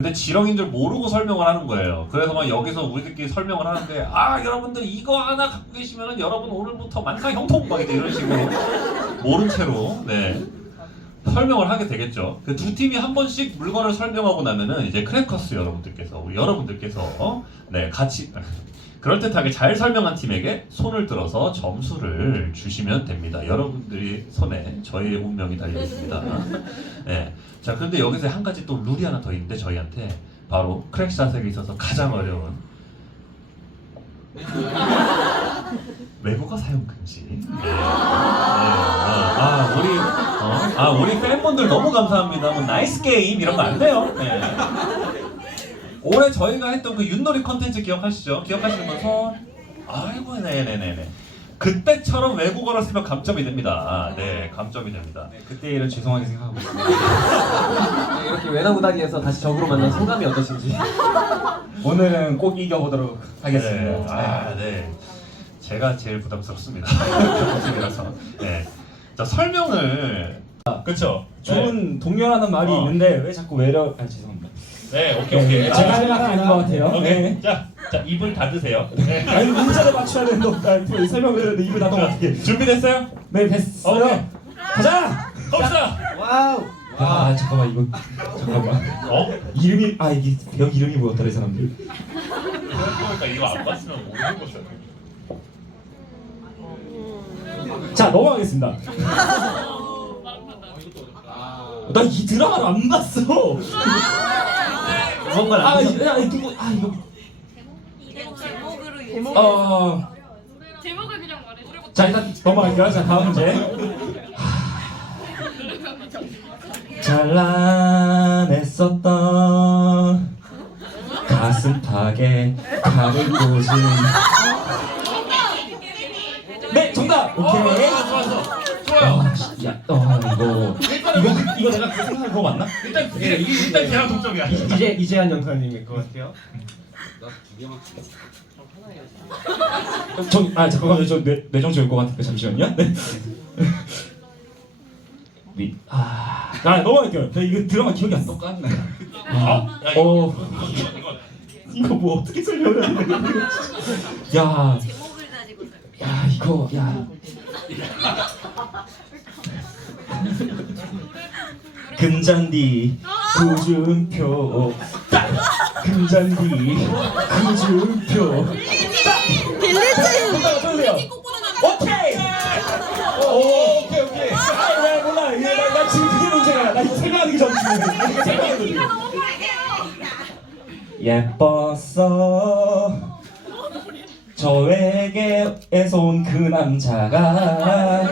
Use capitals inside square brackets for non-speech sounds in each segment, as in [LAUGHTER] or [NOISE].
근데 지렁인 줄 모르고 설명을 하는 거예요. 그래서 막 여기서 우리들끼리 설명을 하는데 아 여러분들 이거 하나 갖고 계시면은 여러분 오늘부터 만사 형통 막 이런 식으로 [LAUGHS] 모른 채로 네 설명을 하게 되겠죠. 그 두 팀이 한 번씩 물건을 설명하고 나면은 이제 크래커스 여러분들께서 우리 여러분들께서 어? 네 같이 그럴듯하게 잘 설명한 팀에게 손을 들어서 점수를 주시면 됩니다. 여러분들이 손에 저희의 운명이 달려 있습니다. 네. [LAUGHS] 자, 그런데 여기서 한 가지 또 룰이 하나 더 있는데 저희한테 바로 크랙샷에 있어서 가장 어려운 [LAUGHS] 외국어 사용 금지. 네. 네. 아, 아, 우리 어? 아, 우리 팬분들 너무 감사합니다. 뭐 나이스 게임 이런 거 안 돼요. 네. 올해 저희가 했던 그 윷놀이 컨텐츠 기억하시죠? 기억하시는 분 손? 아이고, 네네네네. 그때처럼 외국어를 쓰면 감점이 됩니다. 네, 감점이 됩니다. 네, 그때 일은 죄송하게 생각하고 있습니다. [LAUGHS] 네, 이렇게 외나무다니에서 다시 적으로 만난 소감이 어떠신지. [LAUGHS] 오늘은 꼭 이겨보도록 하겠습니다. 네. 아, 네. 제가 제일 부담스럽습니다. [LAUGHS] 부담스러워서. 네. 자, 설명을. 그쵸? 좋은 동료라는 말이 어. 있는데 왜 자꾸 외려? 아 죄송합니다. 네, 오케이, 오케이. 네, 제가 할 말은 아닌 것 같아요. 오케이. 네. 자, 자, 입을 닫으세요. 네. 아니 문자를 맞춰야 되는데 아, 설명을 했는데 입을 닫으면 어떻게? 준비됐어요? 네 됐어요. 오케이. 가자. 갑시다! 와우. 아 잠깐만 이거 잠깐만 어? 이름이 아 이게 배역 이름이 뭐였더라 이 사람들. 그러니까 이거 안 봤으면 모르는 거죠. 자 넘어가겠습니다. 나 이 드라마를 안 봤어. [LAUGHS] 뭔가 아, 안 이- 야, 이거 아 이거 제목으로 제목? 어. 제목을 그냥 말해. 자 일단 넘어갈게요. 자 다음 문제. 잘라냈었던 가슴팍에 칼을 꽂은 네 정답 오케이 좋았어. 좋아요. 아, 씨, 야, 어, 이거 이거 이거 내가 그 생각한 그거 맞나? 일단, 예, 이- 일단 걔랑 동점이야. 이제 이재한 영사님일 것 같아요. 저, 아 잠깐만요 저 뇌, 뇌정지 올것 같은데 잠시만요 네. 미, 아, 아 넘어갈게요 저 이거 드라마 기억이 안 똑같네 아, 아, 야, 이거, 어, 이거, 이거. 이거 뭐 어떻게 설명해야 돼 야, 제목을 가지고 설야 이거 야 금잔디 구준표. 딱! 금잔디 구준표. 빌리지! 오케이! 오, 오케이 오케이. 아, 왜 몰라? 이게 나, 나 지금 그게 문제야. 나 이거 설명하기 전 지금 설명하기 전 예뻤어. 저에게에서 온 그 남자가.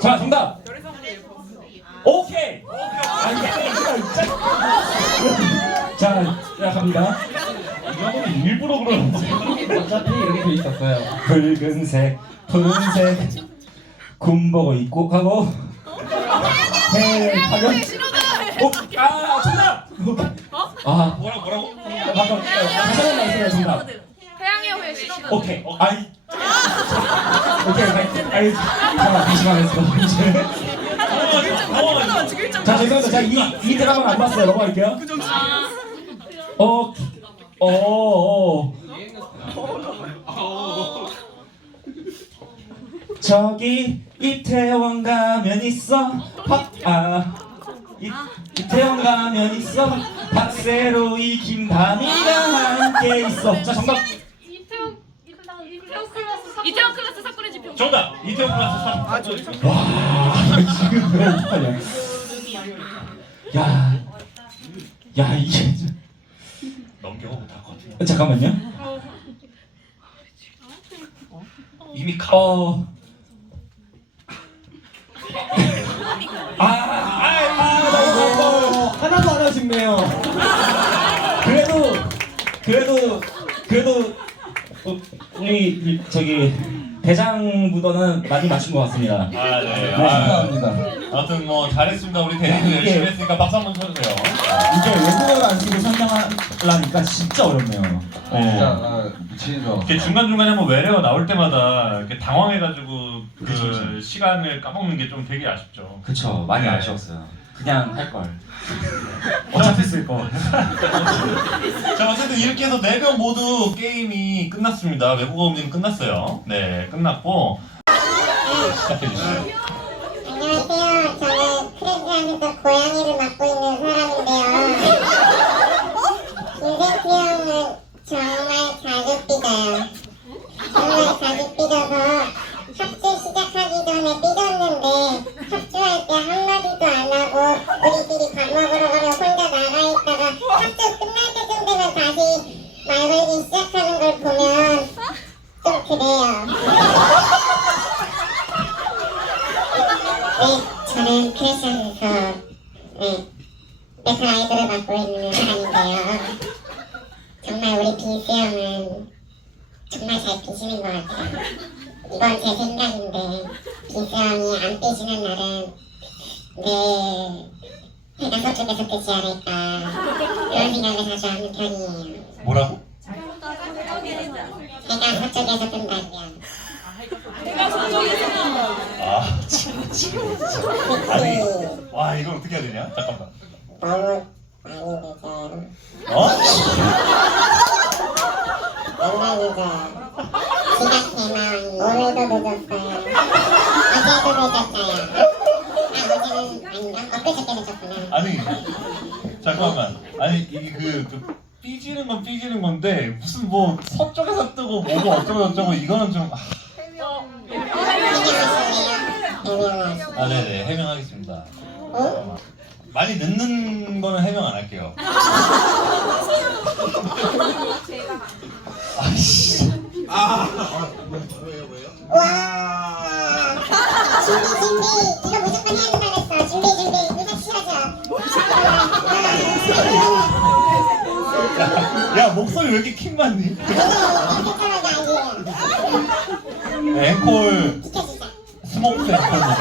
자 정답 오케이 아니 자 시작합니다. 이거는 일부러 그러는 거야. 어차피 이렇게 돼 있었어요. 붉은색 푸른색 군복을 입고 가고. 해 가면 어? 아 정답! 아 뭐라고, 뭐라고? 다시 한번 말씀해 정답. 태양의 후예 싫어하는 오케이. 아이. [LAUGHS] 오케이 아이. 아이 잠깐만 다시 말했어 이제 자 죄송합니다 자이 이 드라마는 안 봤어요 넘어갈게요 어 어, 어. 저기 이태원 가면 있어 박아 이태원 가면 있어 박세로이 김다미가 함께 있어 자 정답 이태원 이태원 클래스 이태원 클래스 사건의 지평. 정답! 이태원 플러스 3. 아, 저, 와 지금 왜 이러냐 야, 야 이게 넘겨가 못할 것 같아. 잠깐만요. 이미 가. 어. 아, 아, 아, 나 이거 하나도 안 하시네요. 그래도 그래도 그래도 어, 우리 저기 대장부도는 많이 맞춘 것 같습니다. 아, 네. 네, 아, 감사합니다. 아무튼 뭐 잘했습니다. 우리 대리도 이게- 열심히 했으니까 박수 한번 쳐주세요. 이게 외국어를 안 쓰고 설명하려니까 진짜 어렵네요. 네. 아, 미치는 줄 이렇게 중간중간에 한번 외래어 나올 때마다 이렇게 당황해가지고 그 그쵸, 그쵸. 시간을 까먹는 게 좀 되게 아쉽죠. 그쵸, 많이 네. 아쉬웠어요. 그냥 할 걸. [LAUGHS] 어차피 쓸 거. [LAUGHS] 자 어쨌든 이렇게 해서 네 명 모두 게임이 끝났습니다. 외국어 음식 끝났어요. 네 끝났고 시작해 주시죠. 안녕하세요. 저는 크레즈안에서 고양이를 맡고 있는 사람인데요. [LAUGHS] 인생 수영은 정말 자주 삐져요. 정말 자주 삐져서 합주 시작하기 전에 삐졌는데 합주할 때 한마디도 안 하고 우리끼리 밥 먹으러 혼자 나가 있다가 합주 끝날 때쯤 되면 다시 말 걸기 시작하는 걸 보면 좀 그래요. 네, 저는 크래션에서 네, 메탈 아이돌을 맡고 있는 사람인데요. 정말 우리 빈스 형은 정말 잘 삐지는 것 같아요. 이건 제 생각인데 빈스 형이 안 삐지는 날은 네 해가 서쪽에서 뜨지 않을까 그런 생각을 자주 하는 편이에요. 뭐라고? 해가 서쪽에서 뜬다면 아 참, 참. 아니 와 이걸 어떻게 해야 되냐? 잠깐만. 너무 많이 늦어요. 어? 맨날 늦어요. 지각 대마왕이 오늘도 늦었어요. 어제도 늦었어요. 아 어제는 아닌가? 엊그저께 늦었구나. 아니 잠깐만. 아니 이게 그, 그 삐지는 건 삐지는 건데 무슨 뭐 서쪽에서 뜨고 뭐고 어쩌고 저쩌고 이거는 좀 아. 아 네네. 해명하겠습니다. 응? 많이 늦는 거는 해명 안 할게요. [LAUGHS] 아씨 야 목소리 왜 이렇게 킹 맞니? 앵콜. 스모크 앵콜 노래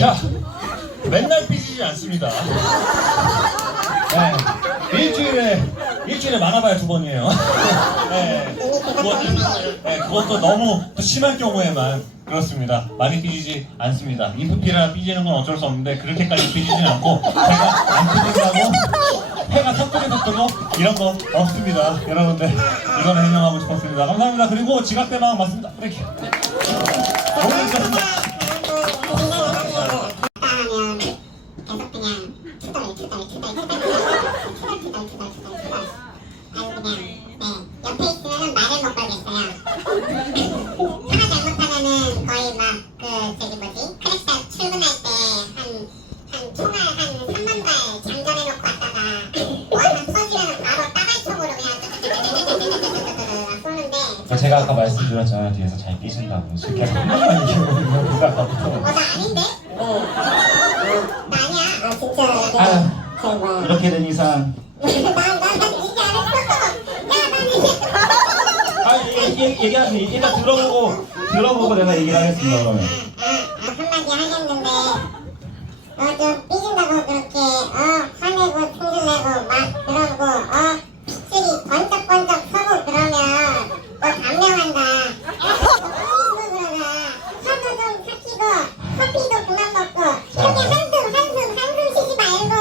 자 맨날 삐지지 않습니다. 네, 일주일에 일주일에 많아봐야 두 번이에요. 네, 그것, 네, 그것도 너무 또 심한 경우에만 그렇습니다. 많이 삐지지 않습니다. 인프피라 삐지는 건 어쩔 수 없는데 그렇게까지 삐지진 않고 제가 안 삐진다고 해가 서쪽에서 뜨고 이런 거 없습니다. 여러분들 이거는 해명하고 싶었습니다. 감사합니다. 그리고 지각대망 맞습니다. 브레이크. 너무 재밌었습니다 제가 아까 말씀드렸잖아요. 뒤에서 잘 삐진다고. 쉽게 누가 어 가부터. 나 아닌데? 어, 나 아니야 아 진짜. 저 뭐야 이렇게 된 이상. 나나나 이제 알았어. 야 나는 아, 얘기, 얘기, 얘기하세요. 일단 들어보고, 들어보고 내가 얘기를 하겠습니다, 그러면. 아, 아 한마디 하겠는데 어좀 삐진다고 그렇게 어 화내고 승질내고 막 그러고 어 핏줄이 번쩍번쩍 서고 그러면 뭐 감명한다. 삐지고 그러나 화도 좀 삭히고 커피도 그만 먹고 이렇게 한숨 한숨 한숨 쉬지 말고.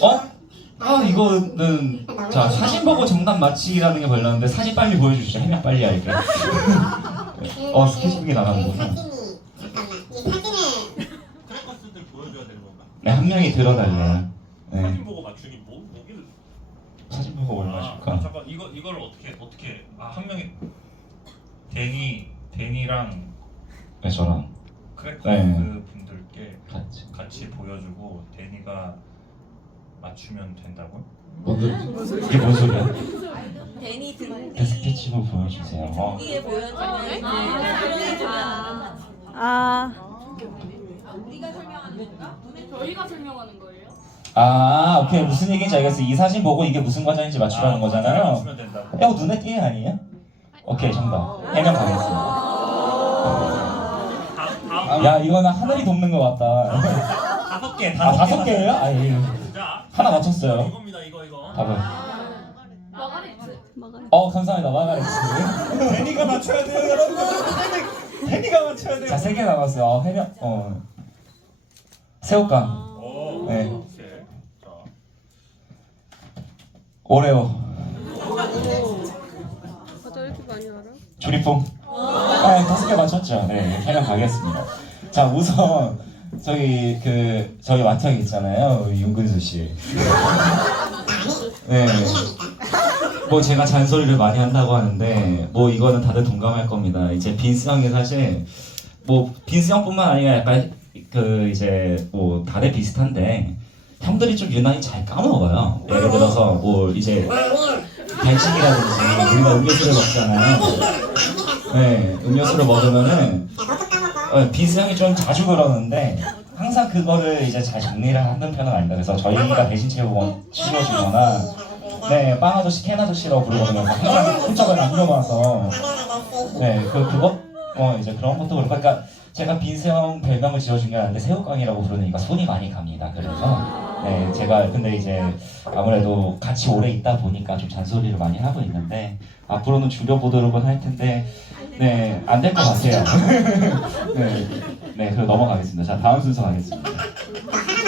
어? 아, 이거는. 자, 사진 보고 맞히기라는 게 걸렸는데, 사진 빨리 보여주시죠. 해명 빨리 할게. [LAUGHS] 어, 스케치북이 나가는구나. 그 사진이 잠깐만 이 사진을 크래커스들 보여줘야 되는 건가? 네, 한 명이 들어달래요. 네. 사진 보고 맞추기 뭐, 뭐기를 사진 얼마 아, 줄까? 잠깐 이거 이걸 어떻게 어떻게 아 한 명이 데니 데니랑 네 저랑 크래커 네. 그 분들께 같이 같이 보여주고 데니가 맞추면 된다고 요? 이게 뭔 소리야? 데니 등그 스케치북 보여주세요 어. 뒤에 보여주면 설명해 주면 아, 저희가 설명하는 거예요? 아 오케이 무슨 얘기인지 알겠어 이 사진 보고 이게 무슨 과자인지 맞추라는 아, 거잖아요. 야, 눈에 띄게 아니에요? 오케이, 정답. 해명 가겠습니다. 다음 다음 야, 이거는 하늘이 돕는 것 같다. 다섯 개 아, 다섯 개예요? 아, 예. 자 하나 맞췄어요. 이겁니다 이거 이거. 답은. 마가리트. 어, 감사합니다. 마가렛스. [LAUGHS] 데니가 맞춰야 돼요, 여러분. 데니가 맞춰야 돼요. 자, 세 개 남았어요. 어, 해명, 어. 새우깡, 오. 네. 오케이. 자. 오레오, 과자 이렇게 많이 알아? 조리뽕. 아, 다섯 개 맞췄죠. 네, 해명 가겠습니다. 자, 우선 저기 그 저희 마트형 있잖아요, 윤근수 씨. 네. 뭐 제가 잔소리를 많이 한다고 하는데 뭐 이거는 다들 동감할 겁니다. 이제 빈스 형이 사실 뭐 빈스 형뿐만 아니라 약간 그 이제 뭐 다들 비슷한데 형들이 좀 유난히 잘 까먹어요. 예를 들어서 뭐 이제 간식이라든지 우리가 음료수를 먹잖아요. 네, 음료수를 먹으면은 어, 형이 좀 자주 그러는데 항상 그거를 이제 잘 정리를 하는 편은 아닙니다. 그래서 저희가 대신 채우고 치워주거나 네, 빵 아저씨, 캔 아저씨라고 부르거든요. 항상 혼자가 남겨놔서 네, 그 그거 어 이제 그런 것도 그렇고 그러니까 제가 빈스 형 별명을 지어준 게 아닌데 새우깡이라고 부르니까 손이 많이 갑니다. 그래서 네, 제가 근데 이제 아무래도 같이 오래 있다 보니까 좀 잔소리를 많이 하고 있는데 앞으로는 줄여보도록은 할 텐데 네, 안 될 것 같아요. [LAUGHS] 네, 네, 그럼 넘어가겠습니다. 자, 다음 순서 가겠습니다. 너 하나